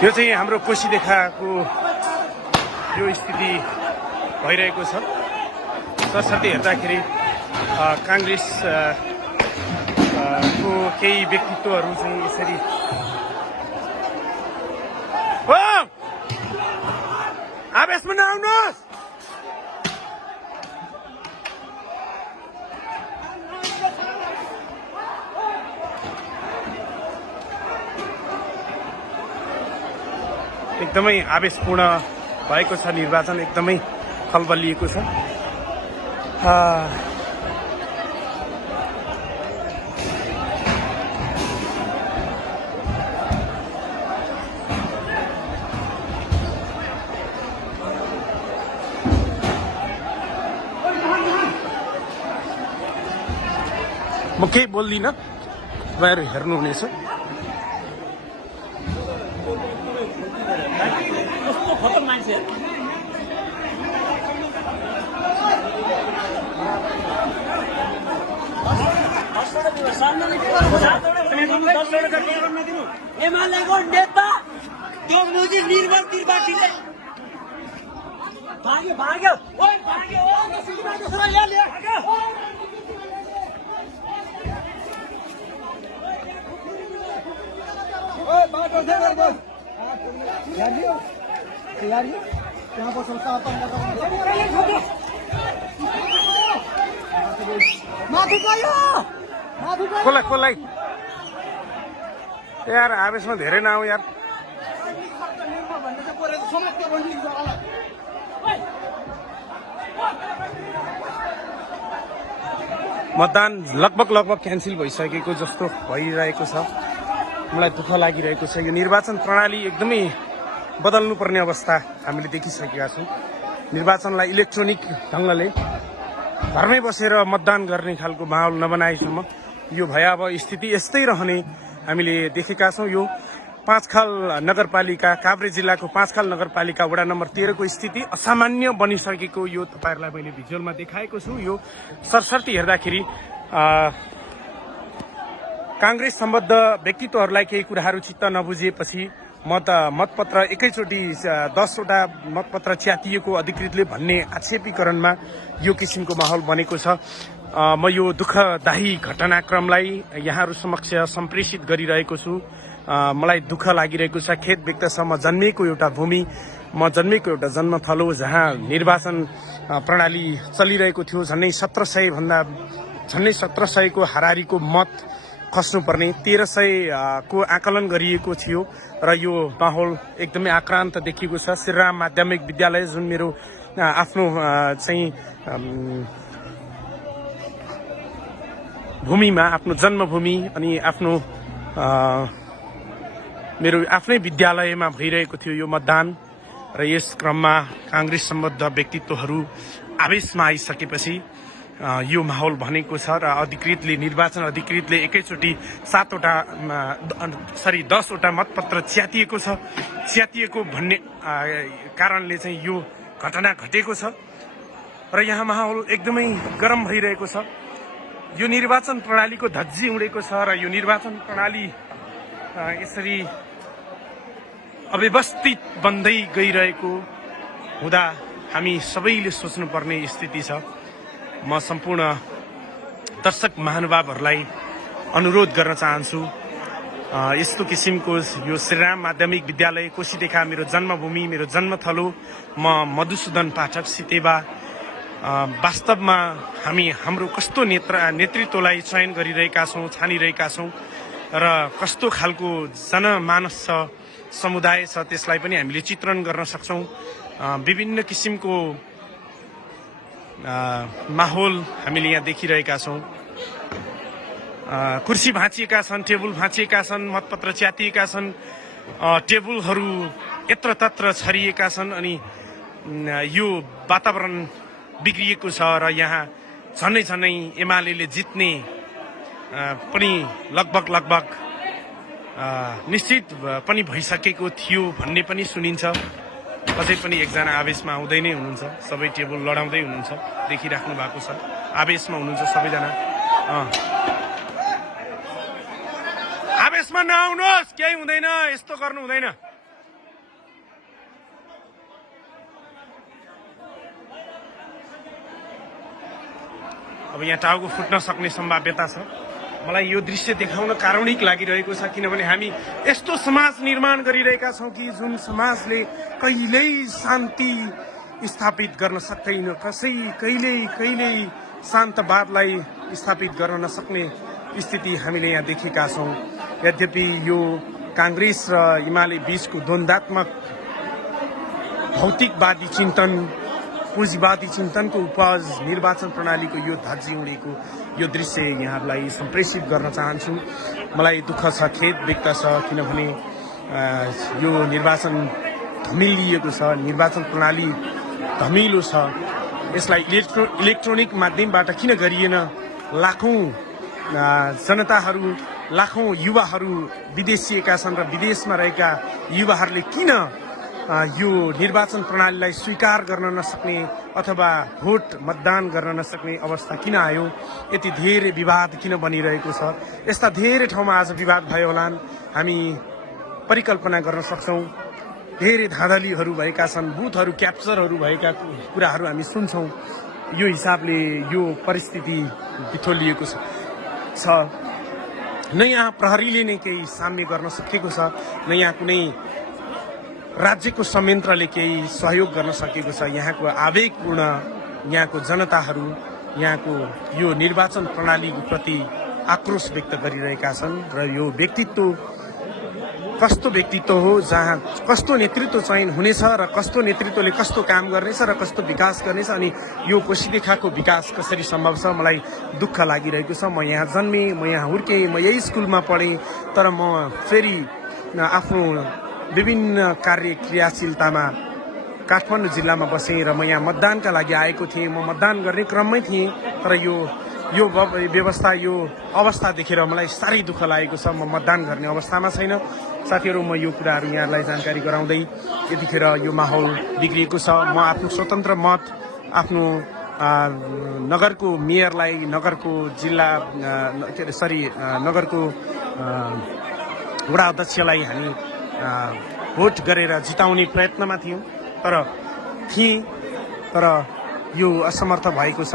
यो चाहिँ हाम्रो कोसीदेखाको यो स्थिति भइरहेको छ। सरसर्ती हेर्दाखेरि कांग्रेस को केही व्यक्तित्वहरू चाहिँ यसरी आवेशमा नआउनुहोस्। एकदमै आवेशपूर्ण भएको छ निर्वाचन, एकदमै खलबलिएको छ। म केही बोल्दिनँ, तपाईँहरू हेर्नुहुनेछ। एमालेको नेता देवमोजी निर्वाचित पार्टीले भाग्यो भाग्यो ओइ भाग्यो ओ नसिकबाट छोरा यहाँ ल्या भाग्यो ओइ बाटो दे गर्दा यारियो यारियो त्यहाँ बस्नु सातम माथि गयो माथि गयो कसलाई यार आवेशमा धेरै नआऊ यार। मतदान लगभग क्यान्सल भइसकेको जस्तो भइरहेको छ। मलाई दुःख लागिरहेको छ। यो निर्वाचन प्रणाली एकदमै बदल्नुपर्ने अवस्था हामीले देखिसकेका छौँ। निर्वाचनलाई इलेक्ट्रोनिक ढङ्गले घरमै बसेर मतदान गर्ने खालको माहौल नबनाएसम्म यो भयावह स्थिति यस्तै रहने हामीले देखेका छौँ। यो पाँचखाल नगरपालिका, काभ्रे जिल्लाको पाँचखाल नगरपालिका वडा नम्बर 13 को स्थिति असामान्य बनिसकेको यो तपाईहरुलाई मैले भिजुअलमा देखाएको छु। यो सरसर्ती हेर्दाखेरि कांग्रेस सम्बद्ध व्यक्तित्वहरूलाई केही कुराहरू चित्त नबुझिएपछि मतपत्र एकैचोटि 10 वटा मतपत्र च्यातिएको अधिकृतले भन्ने आक्षेपीकरणमा यो किसिमको माहौल बनेको छ। म यो दुःखदायी घटनाक्रमलाई यहाँहरू समक्ष सम्प्रेषित गरिरहेको छु। मलाई दुःख लागिरहेको छ, खेद व्यक्त छ। म जन्मेको एउटा भूमि, म जन्मेको एउटा जन्मथलो जहाँ निर्वाचन प्रणाली चलिरहेको थियो। झन्डै 1700 को हाराहारीको मत खस्नुपर्ने 1300 को आकलन गरिएको थियो र यो माहौल एकदमै आक्रान्त देखिएको छ। श्रीराम माध्यमिक विद्यालय जुन मेरो आफ्नो चाहिँ भूमिमा, आफ्नो जन्मभूमि अनि आफ्नो मेरो आफ्नै विद्यालयमा भइरहेको थियो यो मतदान र यस क्रममा कांग्रेस सम्बद्ध व्यक्तित्वहरू आवेशमा आइसकेपछि यो माहौल बनेको छ र निर्वाचन अधिकृतले एकैचोटि 10 वटा मतपत्र च्यातिएको भन्ने कारणले चाहिँ यो घटना घटेको छ र यहाँ माहौल एकदमै गरम भइरहेको छ। यो निर्वाचन प्रणालीको धज्जी उडेको छ र यो निर्वाचन प्रणाली यसरी अव्यवस्थित बन्दै गइरहेको हुँदा हामी सबैले सोच्नुपर्ने स्थिति छ। म सम्पूर्ण दर्शक महानुभावहरूलाई अनुरोध गर्न चाहन्छु, यस्तो किसिमको यो श्रीराम माध्यमिक विद्यालय कोसीदेखा मेरो जन्मभूमि, मेरो जन्मथलो, म मधुसूदन पाठक सितेवा, वास्तवमा हामी हाम्रो कस्तो नेतृत्वलाई चयन गरिरहेका छौँ, छानिरहेका छौँ र कस्तो खालको जनमानस छ, समुदाय छ, त्यसलाई पनि हामीले चित्रण गर्न सक्छौँ। विभिन्न किसिमको माहौल हामीले यहाँ देखिरहेका छौँ। कुर्सी भाँचिएका छन्, टेबल भाँचिएका छन्, मतपत्र च्यातिएका छन्, टेबलहरू यत्रतत्र छरिएका छन् अनि यो वातावरण बिग्रिएको छ र यहाँ झनै एमालेले जित्ने पनि लगभग निश्चित पनि भइसकेको थियो भन्ने पनि सुनिन्छ। अझै पनि एकजना आवेशमा आउँदै नै हुनुहुन्छ, सबै टेबल लडाउँदै हुनुहुन्छ, देखिराख्नु भएको छ। आवेशमा हुनुहुन्छ सबैजना। आवेशमा नआउनुहोस्, केही हुँदैन, यस्तो गर्नु हुँदैन। अब यहाँ टाउको फुट्न सक्ने सम्भाव्यता छ। मलाई यो दृश्य देखाउन कारुणिक लागिरहेको छ, किनभने हामी यस्तो समाज निर्माण गरिरहेका छौँ कि जुन समाजले कहिल्यै शान्ति स्थापित गर्न सक्दैन, कहिल्यै शान्तवादलाई स्थापित गर्न नसक्ने स्थिति हामीले यहाँ देखेका छौँ। यद्यपि यो काङ्ग्रेस र एमाले बीचको द्वन्द्वात्मक भौतिकवादी चिन्तन, पुँजीवादी चिन्तनको उपज निर्वाचन प्रणालीको यो धज्जी उडेको यो दृश्य यहाँहरूलाई सम्प्रेषित गर्न चाहन्छु। मलाई दुःख छ, खेद व्यक्त छ, किनभने यो निर्वाचन धमिलिएको छ, निर्वाचन प्रणाली धमिलो छ। यसलाई इलेक्ट्रोनिक माध्यमबाट किन गरिएन? लाखौँ जनताहरू, लाखौँ युवाहरू विदेशिएका छन् र विदेशमा रहेका युवाहरूले किन यो निर्वाचन प्रणालीलाई स्वीकार गर्न नसक्ने अथवा भोट मतदान गर्न नसक्ने अवस्था किन आयो? यति धेरै विवाद किन बनिरहेको छ? यस्ता धेरै ठाउँमा आज विवाद भयो होलान्, हामी परिकल्पना गर्न सक्छौँ। धेरै धाँधलीहरू भएका छन्, बुथहरू क्याप्चरहरू भएका कुराहरू हामी सुन्छौँ। यो हिसाबले यो परिस्थिति बिथोलिएको छ। न यहाँ प्रहरीले नै केही साम्य गर्न सकेको छ, न यहाँ कुनै राज्यको संयन्त्रले केही सहयोग गर्न सकेको छ। यहाँको आवेगपूर्ण यहाँको जनताहरू यहाँको यो निर्वाचन प्रणालीप्रति आक्रोश व्यक्त गरिरहेका छन् र यो व्यक्तित्व कस्तो व्यक्तित्व हो, जहाँ कस्तो नेतृत्व चयन हुनेछ र कस्तो नेतृत्वले कस्तो काम गर्नेछ र कस्तो विकास गर्नेछ, अनि यो कोसीदेखाको विकास कसरी सम्भव छ? मलाई दुःख लागिरहेको छ। म यहाँ जन्मेँ, म यहाँ हुर्केँ, म यही स्कुलमा पढेँ, तर म फेरि आफ्नो विभिन्न कार्य क्रियाशीलतामा काठमाडौँ जिल्लामा बसेँ र म यहाँ मतदानका लागि आएको थिएँ। म मतदान गर्ने क्रममै थिएँ, तर यो व्यवस्था, यो अवस्था देखेर मलाई साह्रै दुःख लागेको छ। म मतदान गर्ने अवस्थामा छैन। साथीहरू, म यो कुराहरू यहाँलाई जानकारी गराउँदै यतिखेर यो माहौल बिग्रिएको छ। म आफ्नो स्वतन्त्र मत आफ्नो नगरको मेयरलाई, नगरको जिल्ला नगरको वडा अध्यक्षलाई हामी भोट गरेर जिताउने प्रयत्नमा थियौँ, तर यो असमर्थ भएको छ।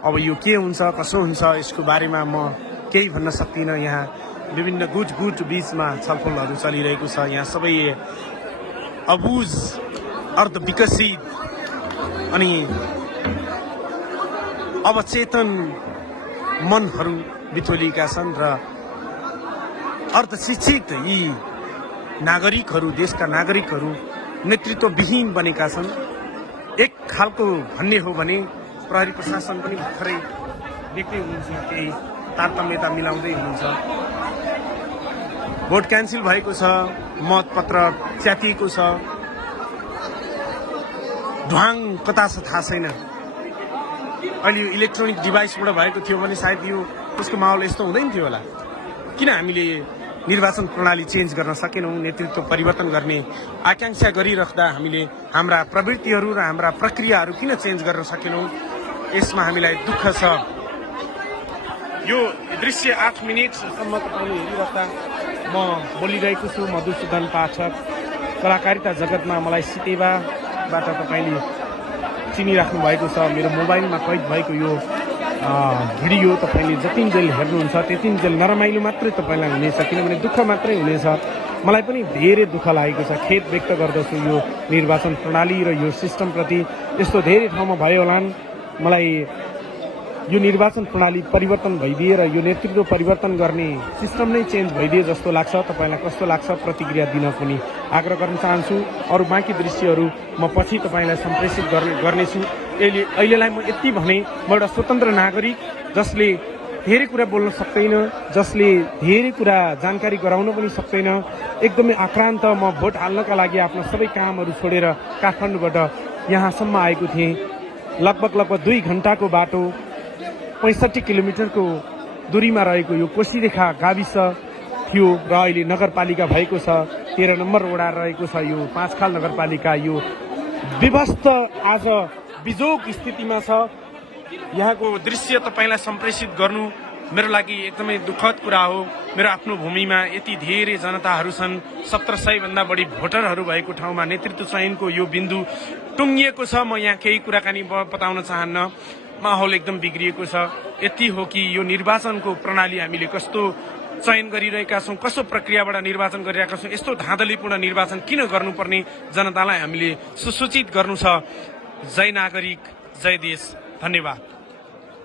अब यो के हुन्छ, कसो हुन्छ, यसको बारेमा म केही भन्न सक्दिनँ। यहाँ विभिन्न गुट बीचमा छलफलहरू चलिरहेको छ। यहाँ सबै अबुझ, अर्धविकसित अनि अवचेतन मनहरू बिथोलिएका छन् र अर्धशिक्षित यी नागरिकहरू, देशका नागरिकहरू नेतृत्वविहीन बनेका छन्। एक खालको भन्ने हो भने प्रहरी प्रशासन पनि भर्खरै देख्दै हुनुहुन्छ, केही तारतम्यता मिलाउँदै हुनुहुन्छ। भोट क्यान्सल भएको छ, मतपत्र च्यातिएको छ, ढ्वाङ कता छ थाहा छैन। अहिले यो इलेक्ट्रोनिक डिभाइसबाट भएको थियो भने सायद यो उसको माहौल यस्तो हुँदैन थियो होला। किन हामीले निर्वाचन प्रणाली चेन्ज गर्न सकेनौँ? नेतृत्व परिवर्तन गर्ने आकांक्षा गरिराख्दा हामीले हाम्रा प्रवृत्तिहरू र हाम्रा प्रक्रियाहरू किन चेन्ज गर्न सकेनौँ? यसमा हामीलाई दुःख छ। यो दृश्य 8 मिनटसम्म तपाईँले हेरिराख्दा म बोलिरहेको छु। मधुसूदन पाठक, कलाकारिता जगतमा मलाई सितेवाबाट तपाईँले चिनिराख्नु भएको छ। मेरो मोबाइलमा कैद भएको यो भिडियो तपाईँले जतिन्जेल हेर्नुहुन्छ त्यतिन्जेल नरमाइलो मात्रै तपाईँलाई हुनेछ, किनभने दुःख मात्रै हुनेछ। मलाई पनि धेरै दुःख लागेको छ, खेद व्यक्त गर्दछु यो निर्वाचन प्रणाली र यो सिस्टमप्रति। यस्तो धेरै ठाउँमा भयो होलान्। मलाई यो निर्वाचन प्रणाली परिवर्तन भइदिए र यो नेतृत्व परिवर्तन गर्ने सिस्टम नै चेन्ज भइदिए जस्तो लाग्छ। तपाईँलाई कस्तो लाग्छ? प्रतिक्रिया दिन पनि आग्रह गर्न चाहन्छु। अरू बाँकी दृश्यहरू म पछि तपाईँलाई सम्प्रेषित गर्नेछु। अहिलेलाई म यति भने, म एउटा स्वतन्त्र नागरिक जसले धेरै कुरा बोल्न सक्दैन, जसले धेरै कुरा जानकारी गराउन पनि सक्दैन, एकदमै आक्रान्त। म भोट हाल्नका लागि आफ्नो सबै कामहरू छोडेर काठमाडौँबाट यहाँसम्म आएको थिएँ। लगभग 2 घन्टाको बाटो, 65 किलोमिटरको दूरीमा रहेको यो कोसीरेखा गाविस थियो र अहिले नगरपालिका भएको छ। 13 नम्बर वडा रहेको छ यो पाँचखाल नगरपालिका। यो विभस्त आज बिजोग स्थितिमा छ। यहाँको दृश्य तपाईँलाई सम्प्रेषित गर्नु मेरो लागि एकदमै दुःखद कुरा हो। मेरो आफ्नो भूमिमा यति धेरै जनताहरू छन्, 1700 भन्दा बढी भोटरहरू भएको ठाउँमा नेतृत्व चयनको यो बिन्दु टुङ्गिएको छ। म यहाँ केही कुराकानी बताउन चाहन्न, माहौल एकदम बिग्रिएको छ। यति हो कि यो निर्वाचनको प्रणाली हामीले कस्तो चयन गरिरहेका छौँ, कस्तो प्रक्रियाबाट निर्वाचन गरिरहेका छौँ, यस्तो धाँधलीपूर्ण निर्वाचन किन गर्नुपर्ने जनतालाई हामीले सुसूचित गर्नु छ। जय नागरिक, जय देश, धन्यवाद।